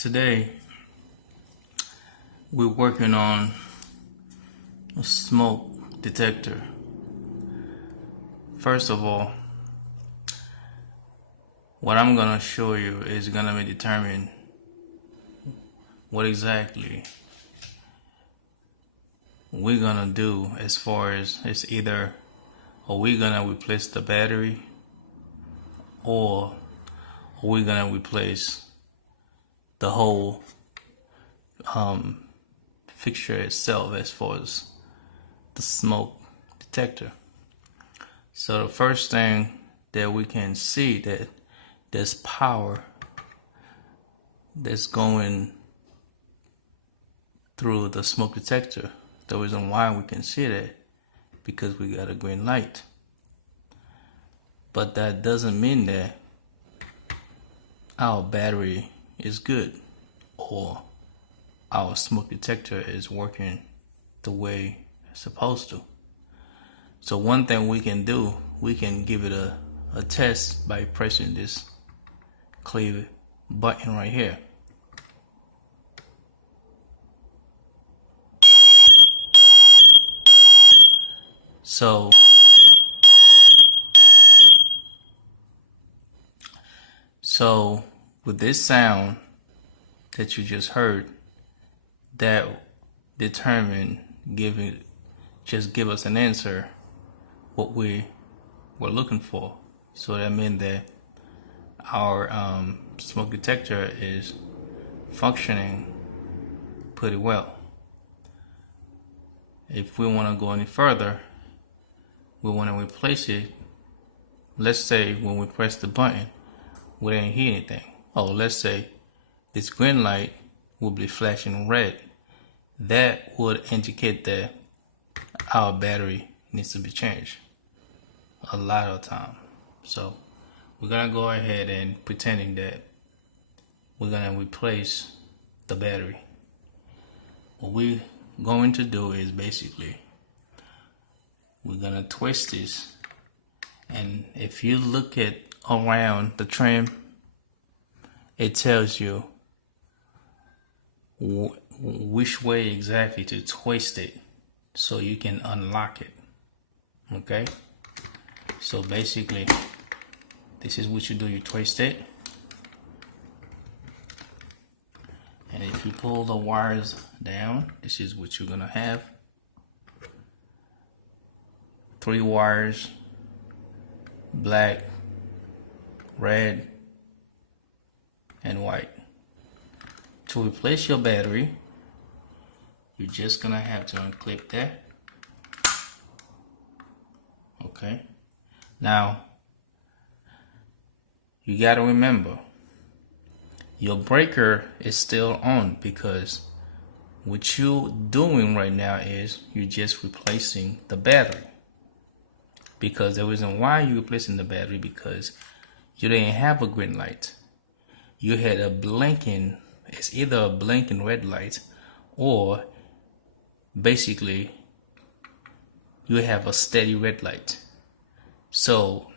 Today we're working on a smoke detector. First of all, what I'm gonna show you is gonna be determine what exactly we're gonna do as far as it's either are we gonna replace the battery or are we gonna replace the whole fixture itself as far as the smoke detector. So the first thing that we can see that there's power that's going through the smoke detector. The reason why we can see that because we got a green light. But that doesn't mean that our battery is good or our smoke detector is working the way it's supposed to. So one thing we can do, we can give it a test by pressing this clear button right here. So with this sound that you just heard, that give us an answer what we were looking for. So that means that our smoke detector is functioning pretty well. If we want to go any further, we want to replace it. Let's say when we press the button, we didn't hear anything. Oh, let's say this green light will be flashing red. That would indicate that our battery needs to be changed a lot of time. So we're gonna go ahead and pretending that we're gonna replace the battery. What we're going to do is basically we're gonna twist this, and if you look at around the trim, it tells you which way exactly to twist it so you can unlock it. Okay, so basically this is what you do. You twist it, and if you pull the wires down, this is what you're gonna have. 3 wires, black, red, and white. To replace your battery, you're just gonna have to unclip that. Okay, now you gotta remember your breaker is still on, because what you're doing right now is you're just replacing the battery. Because the reason why you're replacing the battery, because you didn't have a green light. You had a blinking, it's either a blinking red light or basically you have a steady red light. So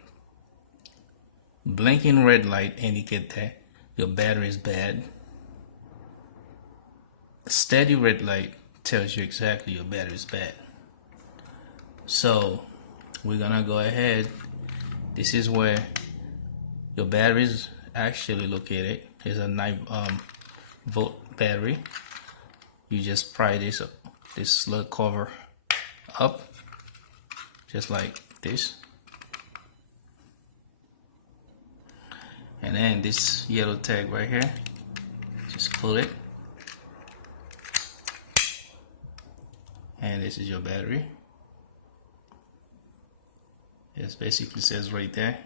blinking red light indicate that your battery is bad. Steady red light tells you exactly your battery is bad. So we're gonna go ahead. This is where your battery is actually located. It's a 9-volt battery. You just pry this little cover up, just like this, and then this yellow tag right here, just pull it, and this is your battery. It basically says right there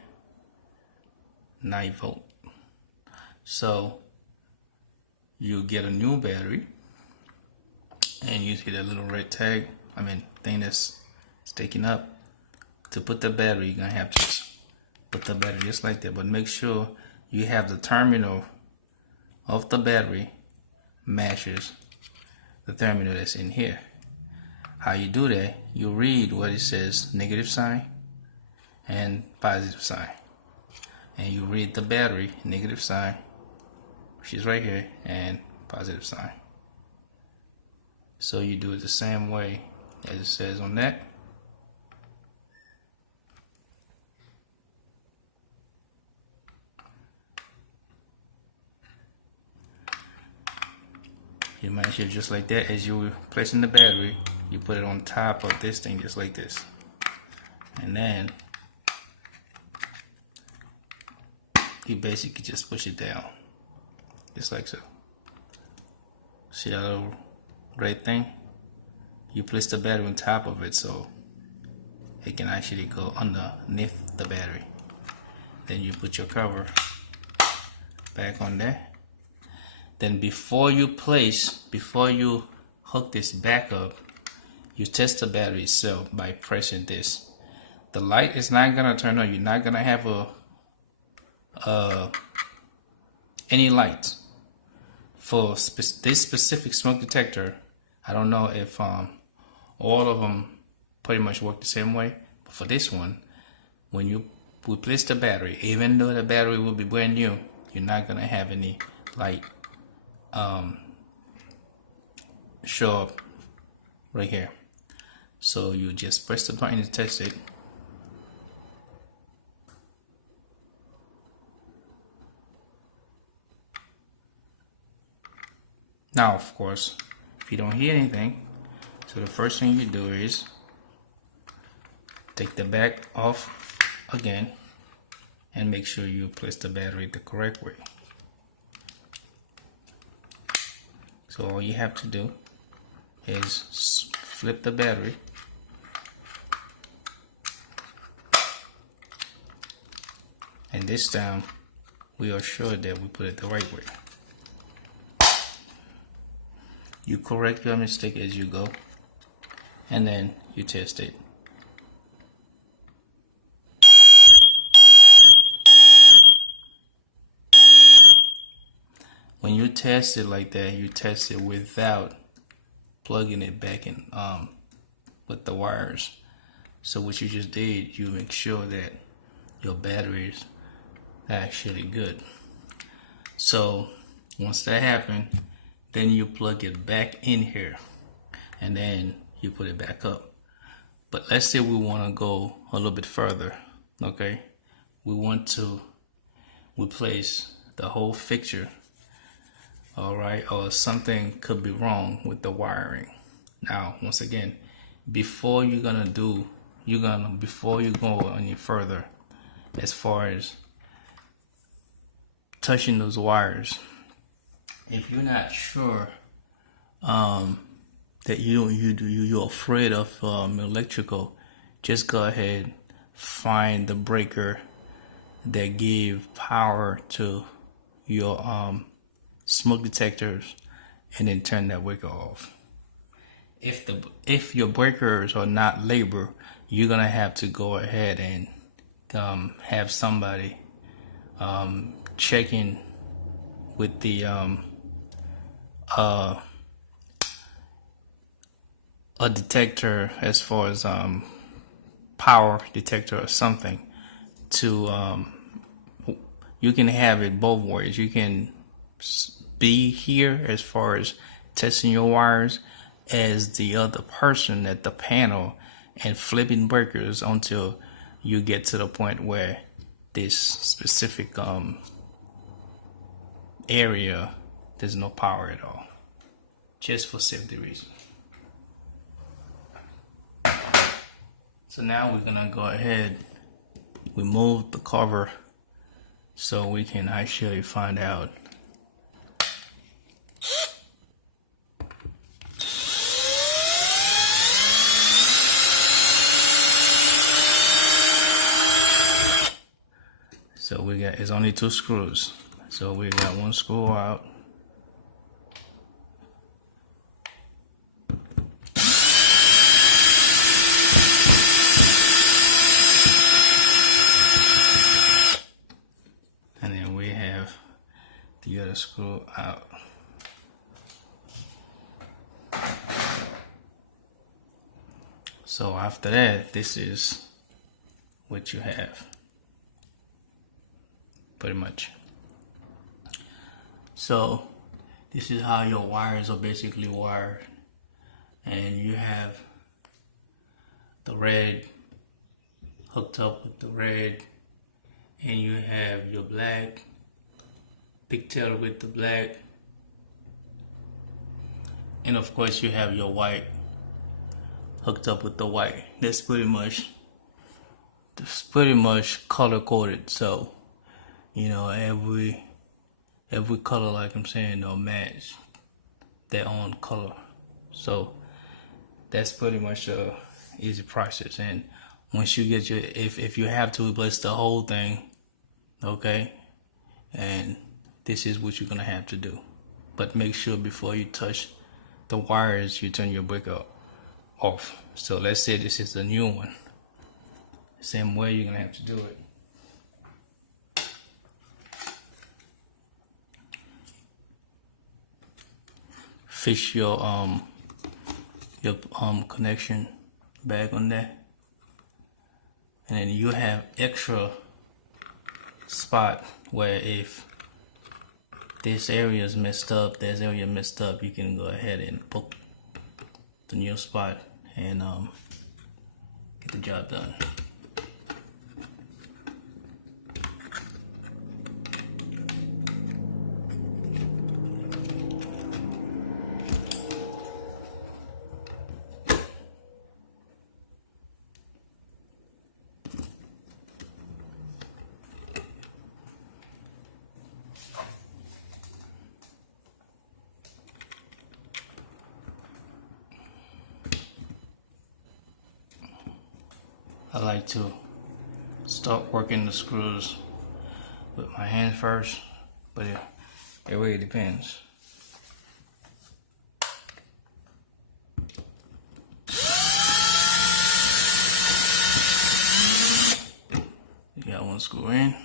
9-volt. So you get a new battery and you see that little red tag, thing that's sticking up. To put the battery, you're gonna have to put the battery just like that, but make sure you have the terminal of the battery matches the terminal that's in here. How you do that, you read what it says, negative sign and positive sign, and you read the battery, negative sign which is right here, and positive sign. So you do it the same way as it says on that. You make sure just like that. As you're placing the battery, you put it on top of this thing just like this, and then you basically just push it down just like so. See that little red thing? You place the battery on top of it so it can actually go underneath the battery. Then you put your cover back on there. Then before you hook this back up, you test the battery itself by pressing this. The light is not gonna turn on. You're not gonna have any light for this specific smoke detector. I don't know if all of them pretty much work the same way, but for this one, when you replace the battery, even though the battery will be brand new, you're not gonna have any light show up right here. So you just press the button to test it. Now, of course, if you don't hear anything, so the first thing you do is take the back off again and make sure you place the battery the correct way. So all you have to do is flip the battery and this time we are sure that we put it the right way. You correct your mistake as you go and then you test it. When you test it like that, you test it without plugging it back in with the wires. So what you just did, you make sure that your battery is actually good. So once that happens, then you plug it back in here and then you put it back up. But let's say we want to go a little bit further. Okay, we want to replace the whole fixture. Alright, or something could be wrong with the wiring. Now, once again, before you go any further as far as touching those wires, if you're not sure that you're afraid of electrical, just go ahead, find the breaker that give power to your smoke detectors and then turn that breaker off. If your breakers are not labor, you're gonna have to go ahead and have somebody checking with the a detector as far as power detector or something to you can have it both ways. You can be here as far as testing your wires as the other person at the panel and flipping breakers until you get to the point where this specific area there's no power at all, just for safety reasons. So now we're gonna go ahead, remove the cover so we can actually find out so we got, it's only 2 screws. So we got 1 screw out. And then we have the other screw out. So after that, this is what you have. Pretty much. So this is how your wires are basically wired, and you have the red hooked up with the red, and you have your black pigtail with the black, and of course you have your white hooked up with the white. That's pretty much color coded. So you know, every color, like I'm saying, they'll match their own color. So that's pretty much a easy process. And once you get your, if you have to replace the whole thing, okay, and this is what you're gonna have to do. But make sure before you touch the wires, you turn your breaker off. So let's say this is the new one. Same way you're gonna have to do it. Fish your connection back on there, and then you have extra spot where if this area is messed up, this area messed up, you can go ahead and poke the new spot and get the job done. I like to start working the screws with my hand first, but it really depends. You got one screw in.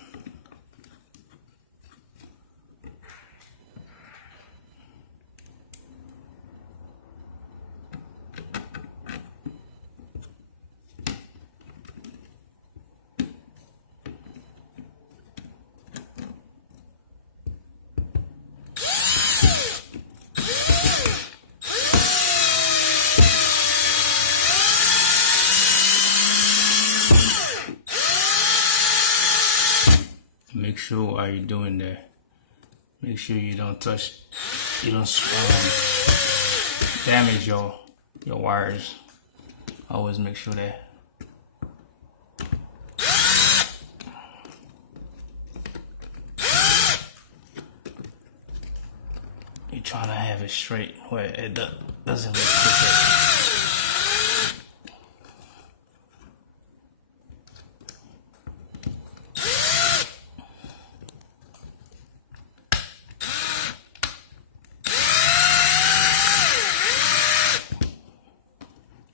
Make sure while you're doing that, make sure you don't damage your wires. Always make sure that. You're trying to have it straight where it doesn't look crooked.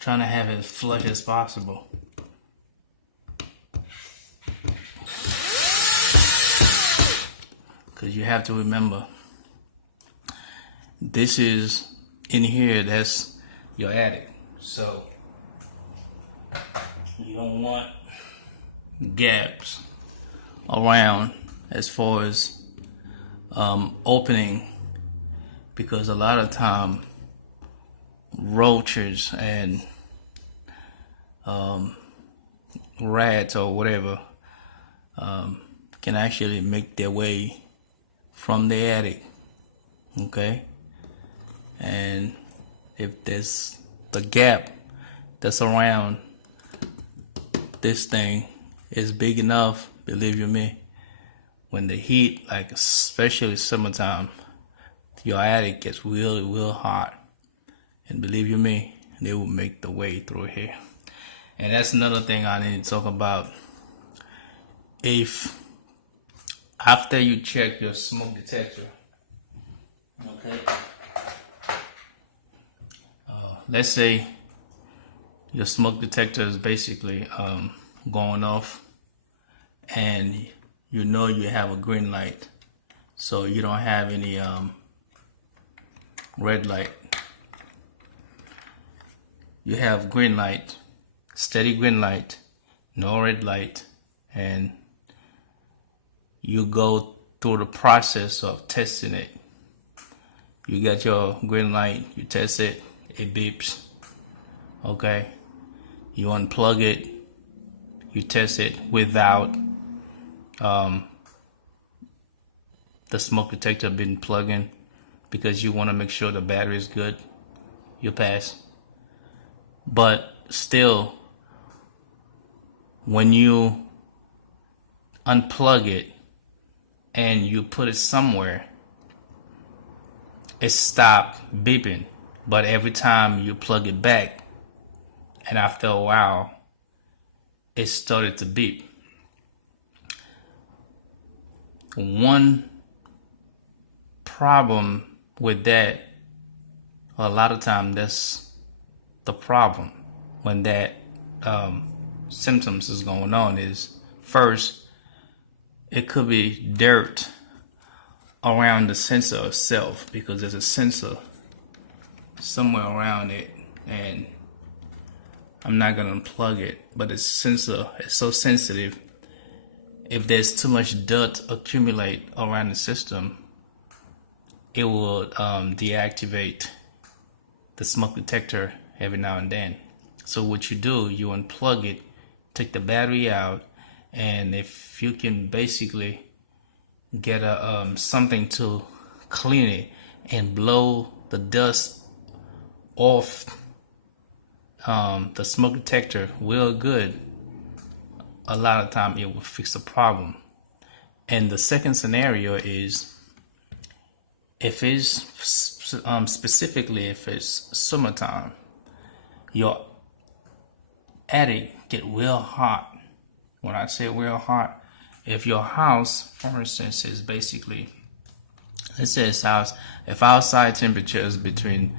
Trying to have it as flush as possible. Because you have to remember, this is in here, that's your attic. So you don't want gaps around as far as opening, because a lot of time roaches and rats or whatever can actually make their way from the attic, okay? And if there's the gap that's around this thing is big enough, believe you me, when the heat, like especially summertime, your attic gets really, real hot. And believe you me, they will make the way through here. And that's another thing I need to talk about. If after you check your smoke detector, okay, let's say your smoke detector is basically going off, and you know you have a green light, so you don't have any red light. You have green light, steady green light, no red light, and you go through the process of testing it. You got your green light, you test it, it beeps. Okay. You unplug it, you test it without the smoke detector being plugged in, because you want to make sure the battery is good. You pass. But still, when you unplug it and you put it somewhere, it stopped beeping. But every time you plug it back, and after a while, it started to beep. One problem with that, a lot of time that's the problem when that symptoms is going on, is first, it could be dirt around the sensor itself, because there's a sensor somewhere around it, and I'm not gonna unplug it, but it's sensor, it's so sensitive. If there's too much dirt accumulate around the system, it will deactivate the smoke detector every now and then. So what you do, you unplug it, take the battery out, and if you can basically get a something to clean it and blow the dust off the smoke detector real good, a lot of time it will fix the problem. And the second scenario is if it's specifically if it's summertime, your attic get real hot. When I say real hot, if your house, for instance, is basically, let's say it's house, if outside temperature is between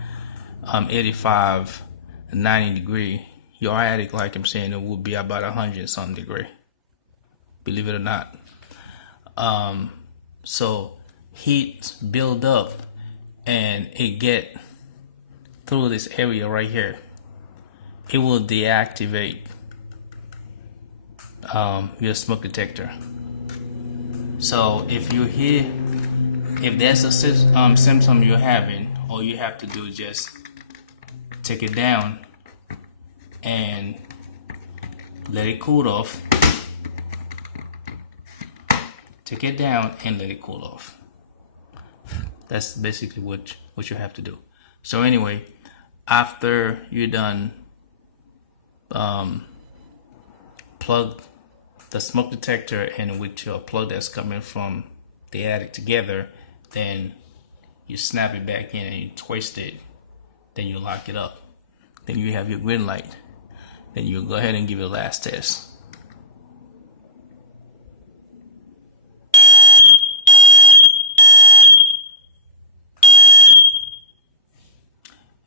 85 and 90 degree, your attic, like I'm saying, it would be about 100 something degree. Believe it or not. So heat build up and it get through this area right here. It will deactivate your smoke detector. So if you hear, if there's a symptom you're having, all you have to do is just take it down and let it cool off. Take it down and let it cool off. That's basically what you have to do. So anyway, after you're done, plug the smoke detector and with your plug that's coming from the attic together, then you snap it back in and you twist it, then you lock it up. Then you have your green light. Then you go ahead and give it a last test.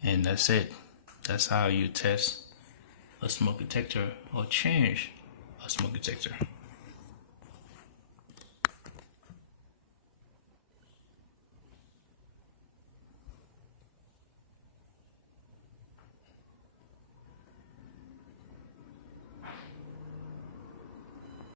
And that's it. That's how you test a smoke detector or change a smoke detector.